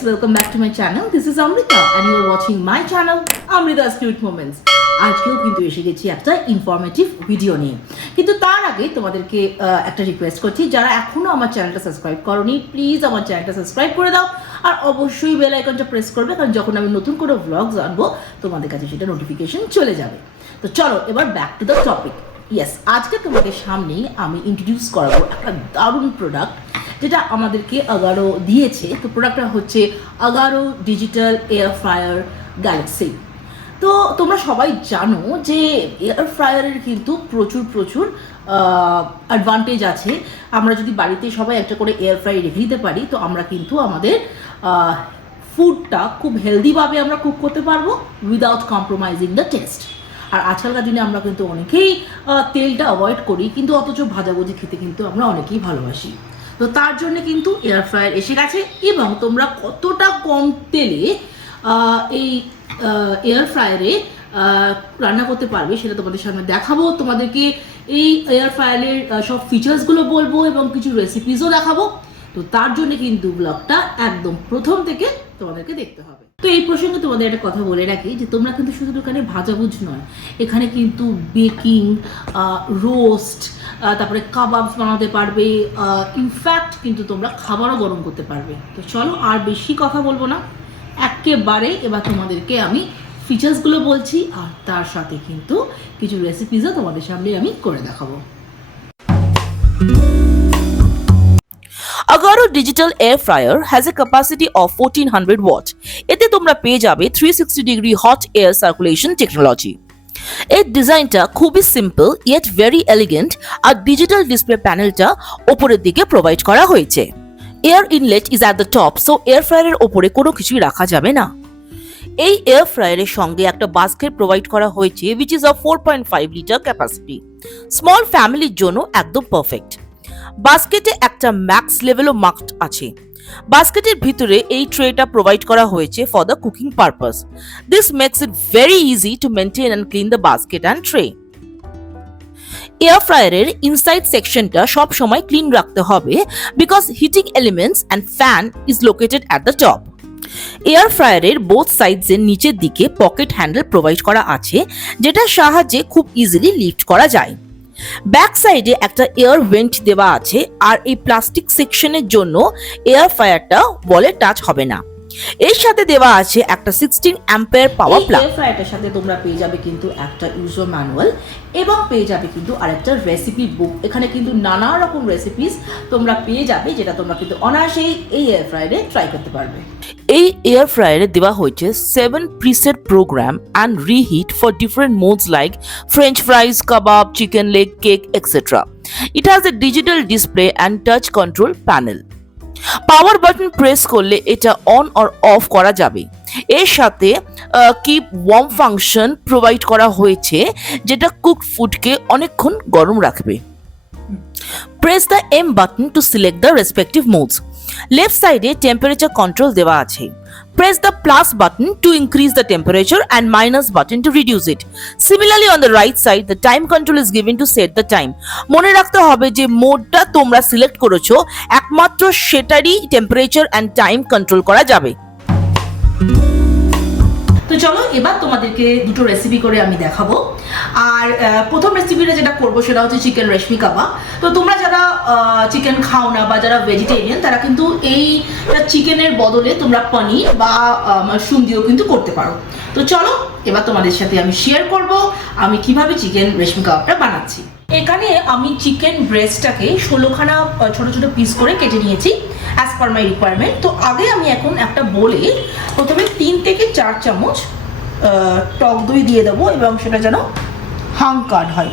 guys, welcome back to my channel. This is Amrita and you are watching my channel Amrita's Cute Moments. আজকেও কিন্তু এসে গেছি একটা informative video নিয়ে, কিন্তু তার আগে তোমাদেরকে একটা রিকোয়েস্ট করছি, যারা এখনো আমার চ্যানেলটা সাবস্ক্রাইব করোনি প্লিজ আমার চ্যানেলটা সাবস্ক্রাইব করে দাও আর অবশ্যই বেল আইকনটা প্রেস করবে, কারণ যখন আমি নতুন করে ব্লগস আনবো তোমাদের কাছে সেটা নোটিফিকেশন চলে যাবে। তো চলো এবার back to the topic. Yes, আজকে তোমাদের সামনেই আমি ইন্ট্রোডিউস করাবো একটা দারুণ প্রোডাক্ট যেটা আমাদেরকে আগারো দিয়েছে। তো প্রোডাক্টটা হচ্ছে Agaro digital air fryer Galaxy. তো তোমরা সবাই জানো যে এয়ার ফ্রায়ারের কিন্তু প্রচুর অ্যাডভান্টেজ আছে। আমরা যদি বাড়িতে সবাই একটা করে এয়ার ফ্রাই রেখে দিতে পারি তো আমরা কিন্তু আমাদের ফুডটা খুব হেলদিভাবে আমরা কুক করতে পারবো উইদাউট কম্প্রোমাইজিং দ্য টেস্ট। আর আজকালকার দিনে আমরা কিন্তু অনেকেই তেলটা অ্যাভয়েড করি, কিন্তু অথচ ভাজাভুজি খেতে কিন্তু আমরা অনেকেই ভালোবাসি। তো তার জন্য কিন্তু এয়ার ফ্রায়ার এসে গেছে এবং তোমরা কতটা কম তেলে এই এয়ার ফ্রায়ারে রান্না করতে পারবে সেটা তোমাদের সামনে দেখাবো। তোমাদেরকে এই এয়ার ফ্রায়ারের সব ফিচার্সগুলো বলবো এবং কিছু রেসিপিসও দেখাবো। তো তার জন্য কিন্তু ব্লগটা একদম প্রথম থেকে তোমাদেরকে দেখতে হবে। তো এই প্রসঙ্গে তোমাদের একটা কথা বলে রাখি যে তোমরা কিন্তু শুধু এখানে ভাজাভুজ নয়, এখানে কিন্তু বেকিং, রোস্ট, তারপরে কাবাবস বানাতে পারবে, ইনফ্যাক্ট কিন্তু তোমরা খাবারও গরম করতে পারবে। তো চলো আর বেশি কথা বলবো না, একেবারে এবার তোমাদেরকে আমি ফিচার্সগুলো বলছি আর তার সাথে কিন্তু কিছু রেসিপিসও তোমাদের সামনে আমি করে দেখাবো। Agaro Digital Air Fryer has a capacity of 1400 watt. এতে তোমরা পেয়ে যাবে 360 degree hot air circulation technology. এর ডিজাইনটা খুবই সিম্পল yet very elegant আর ডিজিটাল ডিসপ্লে প্যানেলটা উপরের দিকে প্রোভাইড করা হয়েছে। Air inlet is at the top, so air ফ্রায়ারের ওপরে কোনো কিছুই রাখা যাবে না। এই এয়ার ফ্রায়ারের সঙ্গে একটা বাস্কেট প্রোভাইড করা হয়েছে which is of 4.5 litre capacity. Small ফ্যামিলির জন্য একদম পারফেক্ট। বাস্কেটে একটা ম্যাক্স লেভেলও মার্কড আছে। বাস্কেটের ভিতরে এই ট্রেটা প্রোভাইড করা হয়েছে for the cooking purpose. This makes it very easy to maintain and clean the basket and tray. Air ফ্রায়ারের ইনসাইড সেকশনটা সব সময় ক্লিন রাখতে হবে because heating elements and fan is located at the top. Air ফ্রায়ারের both সাইডসের নিচের দিকে পকেট হ্যান্ডেল প্রোভাইড করা আছে, যেটার সাহায্যে খুব ইজিলি লিফট করা যায়। ব্যাক সাইডে একটা এয়ার ভেন্ট দেওয়া আছে আর এই প্লাস্টিক সেকশনের জন্য এয়ার ফ্রায়ারটা ওয়ালে টাচ হবে না। এর সাথে দেওয়া আছে একটা 16 অ্যাম্পিয়ার পাওয়ার প্লাগ। এয়ার ফ্রায়ারটার সাথে তোমরা পেয়ে যাবে কিন্তু একটা ইউজার ম্যানুয়াল এবং পেয়ে যাবে কিন্তু আরেকটা রেসিপি বুক। এখানে কিন্তু নানা রকম রেসিপিস তোমরা পেয়ে যাবে যেটা তোমরা কিন্তু অনায়াসেই এই এয়ার ফ্রায়ারে ট্রাই করতে পারবে। এই এয়ার ফ্রায়ারে দেওয়া হয়েছে 7 preset program and reheat for different modes like french fries, kebab, chicken leg, cake etcetera. It has a digital display and touch control panel. Power button press করলে এটা অন অর অফ করা যাবে। এর সাথে কিপ ওয়ার্ম ফাংশন প্রোভাইড করা হয়েছে যেটা cooked ফুডকে অনেকক্ষণ গরম রাখবে। Press the M button to select the respective modes. Left সাইডে টেম্পারেচার কন্ট্রোল দেওয়া আছে। Press the plus button to increase the temperature and minus button to reduce it. Similarly on the right side the time control is given to set the time. মনে রাখতে হবে যে মোডটা তোমরা select করেছো একমাত্র সেটারই টেম্পারেচার এন্ড টাইম কন্ট্রোল করা যাবে। তো চলো এবার তোমাদেরকে দুটো রেসিপি করে আমি দেখাবো। আর প্রথম রেসিপিটা যেটা করবো সেটা হচ্ছে চিকেন রেশমি কাবাব। তো তোমরা যারা চিকেন খাও না বা যারা ভেজিটেরিয়ান তারা কিন্তু এই চিকেনের বদলে তোমরা পনির বা মাশরুম দিয়েও কিন্তু করতে পারো। তো চলো এবার তোমাদের সাথে আমি শেয়ার করব আমি কিভাবে চিকেন রেশমি কাবাবটা বানাচ্ছি। এখানে আমি চিকেন ব্রেস্টটাকে 16খানা ছোট ছোট পিস করে কেটে নিয়েছি অ্যাজ পার মাই রিকোয়ারমেন্ট। তো আগে আমি এখন একটা বলে প্রথমে 3 থেকে 4 চামচ টক দই দিয়ে দেবো এবং সেটা যেন হাঙ্কার্ড হয়,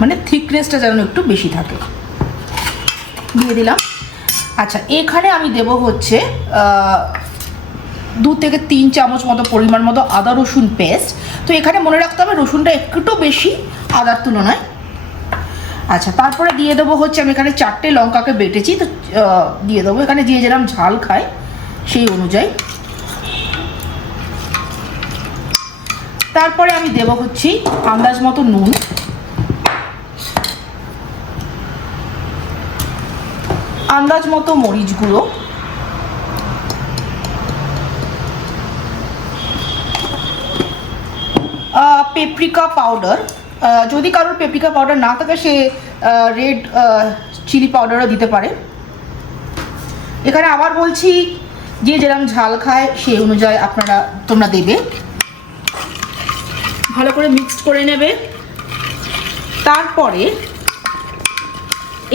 মানে থিকনেসটা যেন একটু বেশি থাকে। দিয়ে দিলাম। আচ্ছা, এখানে আমি দেবো হচ্ছে 2 থেকে 3 চামচ মতো পরিমাণ মতো আদা রসুন পেস্ট। তো এখানে মনে রাখতে হবে রসুনটা একটু বেশি আদার তুলনায়। আচ্ছা, তারপরে দিয়ে দেবো হচ্ছে আমি এখানে 4টে লঙ্কাকে বেটেছি, তো দিয়ে দেবো। এখানে যে যেরকম ঝাল খায় সেই অনুযায়ী। তারপরে আমি দেবো হচ্ছে আন্দাজ মতো নুন, আন্দাজ মতো মরিচ গুঁড়ো, পেপরিকা পাউডার, যদি কারোর পেপরিকা পাউডার না থাকে সে রেড চিলি পাউডারও দিতে পারে। এখানে আবার বলছি যে যেরকম ঝাল খায় সেই অনুযায়ী তোমরা দেবে। ভালো করে মিক্সড করে নেবে। তারপরে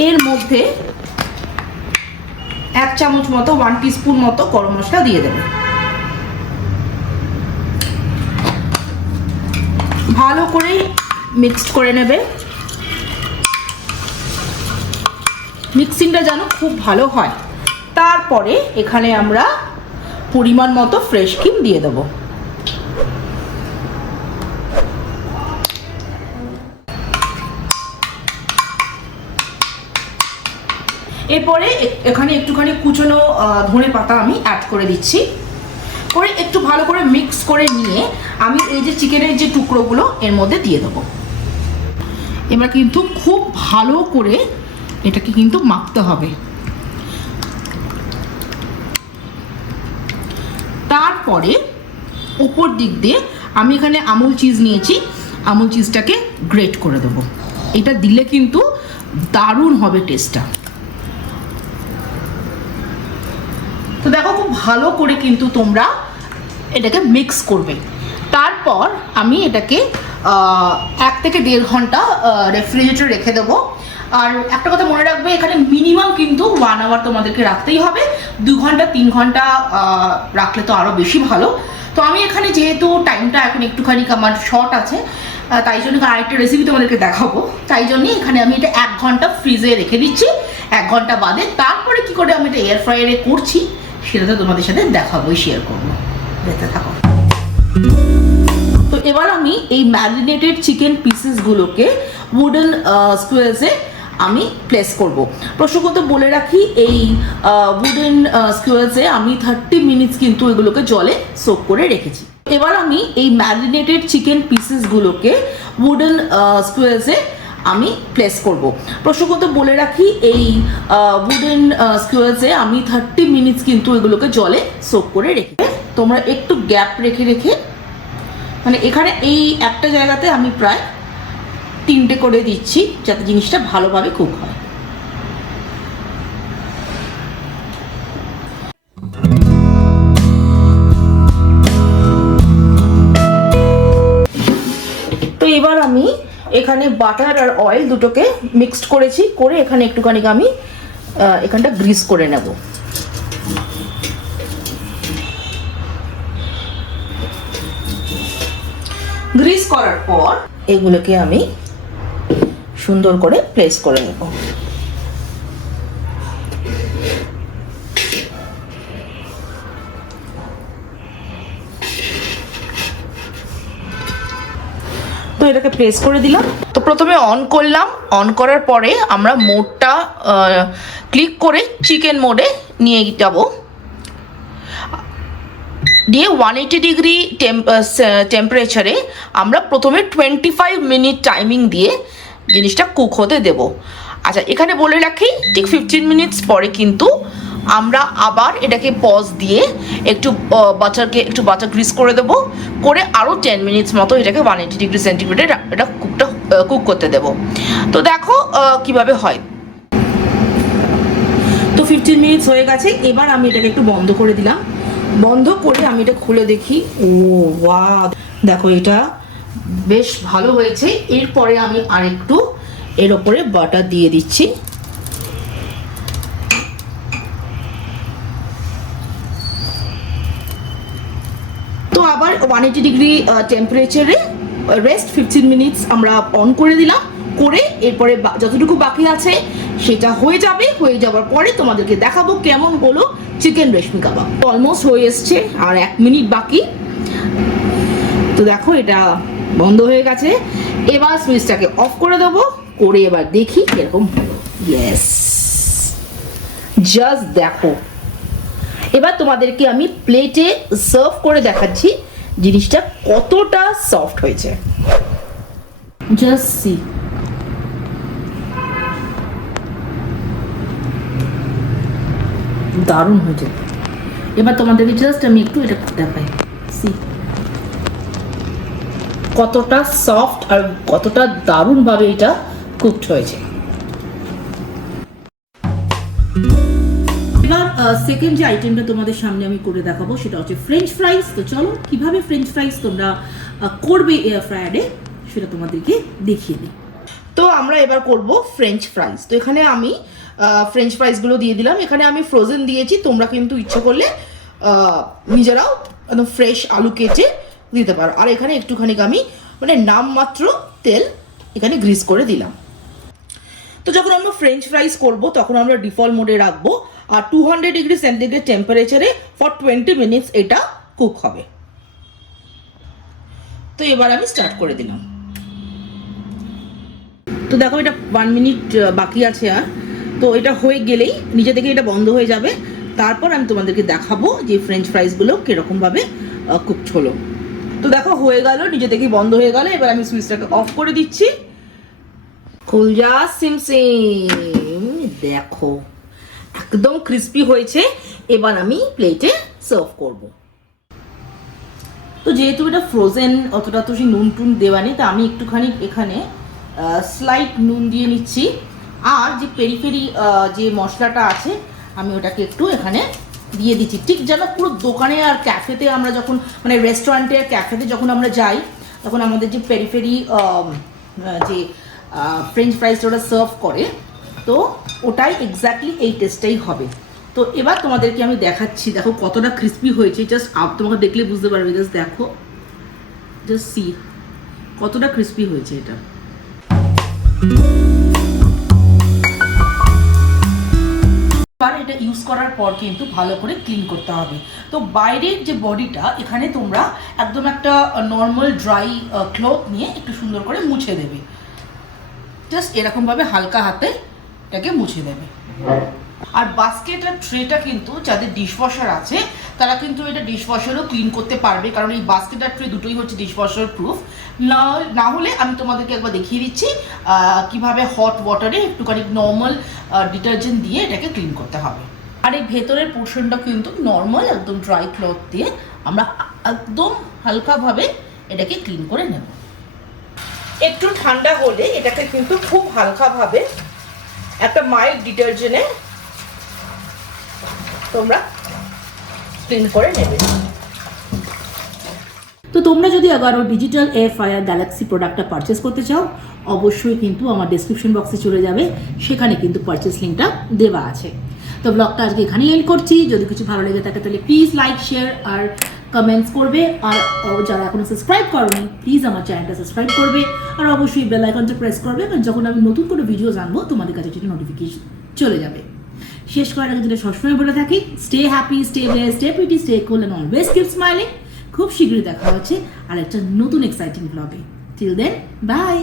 এর মধ্যে 1 চামচ মতো 1 টিস্পুন মতো গরম মশলা দিয়ে দেবে। ভালো করে মিক্সড করে নেবে। মিক্সিংটা যেন খুব ভালো হয়। তারপরে এখানে আমরা পরিমাণ মতো ফ্রেশ ক্রিম দিয়ে দেবো। এরপরে এখানে একটুখানি কুচনো ধনে পাতা আমি অ্যাড করে দিচ্ছি। করে একটু ভালো করে মিক্স করে নিয়ে আমি এই যে চিকেনের যে টুকরোগুলো এর মধ্যে দিয়ে দেবো। এবার কিন্তু খুব ভালো করে এটাকে কিন্তু মাখতে হবে। তারপরে উপর দিক দিয়ে আমি এখানে আমুল চিজ নিয়েছি, আমুল চিজটাকে গ্রেট করে দেবো। এটা দিলে কিন্তু দারুণ হবে টেস্টটা। তো দেখো খুব ভালো করে কিন্তু তোমরা এটাকে মিক্স করবে। তারপর আমি এটাকে 1 থেকে 1.5 ঘন্টা রেফ্রিজারেটরে রেখে দেবো। আর একটা কথা মনে রাখবে, এখানে মিনিমাম কিন্তু 1 আওয়ার তোমাদেরকে রাখতেই হবে। 2 ঘন্টা 3 ঘন্টা রাখলে তো আরও বেশি ভালো। তো আমি এখানে যেহেতু টাইমটা এখন একটুখানি আমার শর্ট আছে, তাই জন্য আরেকটা রেসিপি তোমাদেরকে দেখাবো, তাই জন্যই এখানে আমি এটা 1 ঘন্টা ফ্রিজে রেখে দিচ্ছি। 1 ঘন্টা বাদে তারপরে কি করে আমি এটা এয়ার ফ্রায়ারে করছি সেটা তো তোমাদের সাথে দেখাবোই, শেয়ার করবো। দেখতে থাকো। তো এবার আমি এই ম্যারিনেটেড চিকেন পিসেসগুলোকে উডেন স্কোয়ার্সে আমি প্লেস করব। প্রসঙ্গত বলে রাখি, এই উডেন স্কোয়ার্সে আমি 30 মিনিটস কিন্তু এগুলোকে জলে সোক করে রেখেছি। এবার আমি এই ম্যারিনেটেড চিকেন পিসেসগুলোকে উডেন স্কোয়ার্সে আমি প্লেস করব। প্রসঙ্গত বলে রাখি, এই উডেন স্কোয়ার্সে আমি 30 মিনিটস কিন্তু এগুলোকে জলে সোক করে রেখে, তোমরা একটু গ্যাপ রেখে রেখে, মানে এখানে এই একটা জায়গাতে আমি প্রায় 3টে করে দিচ্ছি যাতে জিনিসটা ভালোভাবে কুক হয়। তো এবার আমি এখানে বাটার আর অয়েল দুটোকে মিক্সড করেছি, করে এখানে একটুখানি আমি এখানটা গ্রিস করে নেব। গ্রিস করার পর এগুলোকে আমি সুন্দর করে প্লেস করে নেব। তো এটাকে প্রেস করে দিলাম। তো প্রথমে অন করলাম, অন করার পরে আমরা মোডটা ক্লিক করে চিকেন মোডে নিয়ে যাব। দিয়ে 180 ডিগ্রি টেম্পারেচারে আমরা প্রথমে 25 মিনিট টাইমিং দিয়ে জিনিসটা কুক হতে দেব। আচ্ছা, এখানে বলে রাখি ঠিক 15 মিনিটস পরে কিন্তু আমরা আবার এটাকে পজ দিয়ে একটু বাটার গ্রিস করে দেব, করে আরও 10 মিনিটস মতো এটাকে 180 ডিগ্রি সেন্টিগ্রেডে এটা কুক করতে দেব। তো দেখো কিভাবে হয়। তো 15 মিনিটস হয়ে গেছে। এবার আমি এটাকে একটু বন্ধ করে দিলাম। বন্ধ করে আমি এটা খুলে দেখি, ও ওয়াও, দেখো এটা বেশ ভালো হয়েছে। এরপরে আমি আরেকটু এর ওপরে বাটার দিয়ে দিচ্ছি। তো আবার 180 ডিগ্রি টেম্পারেচারে রেস্ট 15 মিনিটস আমরা অন করে দিলাম, করে এরপরে যতটুকু বাকি আছে সেটা হয়ে যাবে। হয়ে যাওয়ার পরে তোমাদেরকে দেখাবো কেমন হলো চিকেন রেশমি কাবাব। অলমোস্ট হয়ে এসছে, আর 1 মিনিট বাকি। তো দেখো এটা বন্ধ হয়ে গেছে। এবার সুইচটাকে অফ করে দেবো, করে এবার দেখি কিরকম হলো। ইয়েস, জাস্ট দেখো। এবার তোমাদেরকে আমি প্লেটে সার্ভ করে দেখাচ্ছি জিনিসটা কতটা সফট হয়েছে। জাস্ট সি, দারুণ হয়েছে। এবার তোমাদেরকে জাস্ট আমি একটু এটা দেখাই। সি, কতটা সফট আর কতটা দারুণভাবে এটা কুকড হয়েছে। এবার সেকেন্ড যে আইটেমটা তোমাদের সামনে আমি করে দেখাবো সেটা হচ্ছে ফ্রেঞ্চ ফ্রাইস। তো চলো কিভাবে ফ্রেঞ্চ ফ্রাইস তোমরা করবে এয়ার ফ্রায়ারে সেটা তোমাদেরকে দেখিয়ে দিই। তো আমরা এবার করব ফ্রেঞ্চ ফ্রাইস। তো এখানে আমি ফ্রেঞ্চ ফ্রাইসগুলো দিয়ে দিলাম। এখানে আমি ফ্রোজেন দিয়েছি, তোমরা কিন্তু ইচ্ছে করলে নিজেরাও একদম ফ্রেশ আলু কেটে দিতে পারো। আর এখানে একটুখানি আমি মানে নামমাত্র তেল এখানে গ্রিস করে দিলাম। তো যখন আমরা ফ্রেঞ্চ ফ্রাইস করব তখন আমরা ডিফল্ট মোডে রাখবো, আর 200 ডিগ্রি সেন্টিগ্রেড টেম্পারেচারে ফর 20 মিনিটস এটা কুক হবে। তো এবার আমি স্টার্ট করে দিলাম। তো দেখো এটা 1 মিনিট বাকি আছে আর। তো এটা হয়ে গেলেই নিজে থেকে এটা বন্ধ হয়ে যাবে। তারপর আমি তোমাদেরকে দেখাবো যে ফ্রেঞ্চ ফ্রাইসগুলো কীরকমভাবে কুকড হলো। তো দেখো হয়ে গেল, নিজে থেকেই বন্ধ হয়ে গেল। এবার আমি সুইচটাকে অফ করে দিচ্ছি। খুল যা সিমসিম, দেখো একদম ক্রিস্পি হয়েছে। এবার আমি প্লেটে সার্ভ করব। তো যেহেতু এটা ফ্রোজেন অতটা তো সেই নুন টুন দেওয়া নেই, তা আমি একটুখানি এখানে স্লাইট নুন দিয়ে নিচ্ছি। আর যে পেরিফেরি যে মশলাটা আছে আমি ওটাকে একটু এখানে দিয়ে দিচ্ছি, ঠিক যেন পুরো দোকানে আর ক্যাফেতে আমরা যখন মানে রেস্টুরেন্টে আর ক্যাফেতে যখন আমরা যাই তখন আমাদের যে পেরিফেরি যে ফ্রেঞ্চ ফ্রাইসটা ওটা সার্ভ করে, তো ওটাই এক্স্যাক্টলি এই টেস্টটাই হবে। তো এবার তোমাদেরকে আমি দেখাচ্ছি, দেখো কতটা ক্রিস্পি হয়েছে। জাস্ট তোমাকে দেখলে বুঝতে পারবে। জাস্ট দেখো, জাস্ট সি কতটা ক্রিস্পি হয়েছে এটা। এবার এটা ইউজ করার পর কিন্তু ভালো করে ক্লিন করতে হবে। তো বাইরের যে বডিটা এখানে তোমরা একদম একটা নর্মাল ড্রাই ক্লথ নিয়ে একটু সুন্দর করে মুছে দেবে। জাস্ট এরকমভাবে হালকা হাতে এটাকে মুছে দেবে। আর বাস্কেট আর ট্রেটা কিন্তু যাদের ডিশওয়াশার আছে তারা কিন্তু এটা ডিশওয়াশারও ক্লিন করতে পারবে, কারণ এই বাস্কেট আর ট্রে দুটোই হচ্ছে ডিশওয়াশার প্রুফ। না হলে আমি তোমাদেরকে একবার দেখিয়ে দিচ্ছি কিভাবে হট ওয়াটারে একটুখানি নর্মাল ডিটারজেন্ট দিয়ে এটাকে ক্লিন করতে হবে। আর এই ভেতরের পোর্শনটা কিন্তু নর্মাল একদম ড্রাই ক্লথ দিয়ে আমরা একদম হালকাভাবে এটাকে ক্লিন করে নেব। একটু ঠান্ডা হলে এটাকে কিন্তু খুব হালকাভাবে একটা মাইল্ড ডিটারজেন্টে তোমরা ক্লিন করে নেবে। তো তোমরা যদি আবারও ডিজিটাল এয়ার ফ্রায়ার গ্যালাক্সি প্রোডাক্টটা পারচেস করতে চাও অবশ্যই কিন্তু আমার ডেসক্রিপশন বক্সে চলে যাবে, সেখানে কিন্তু পারচেস লিঙ্কটা দেওয়া আছে। তো ব্লগটা আজকে এখানেই এন্ড করছি। যদি কিছু ভালো লেগে থাকে তাহলে প্লিজ লাইক শেয়ার আর কমেন্টস করবে। আর যারা এখনো সাবস্ক্রাইব করোনি প্লিজ আমার চ্যানেলটা সাবস্ক্রাইব করবে। আর অবশ্যই বেল আইকনটা প্রেস করবে, কারণ যখন আমি নতুন কোনো ভিডিও জানবো তোমাদের কাছে সেটা নোটিফিকেশন চলে যাবে। শেষ করার আগে যেটা সবসময় বলে থাকি, stay happy, stay blessed, stay pretty, stay cool and always keep smiling. খুব শীঘ্রই দেখা হচ্ছে আর একটা নতুন এক্সাইটিং ব্লগে। Till then, by.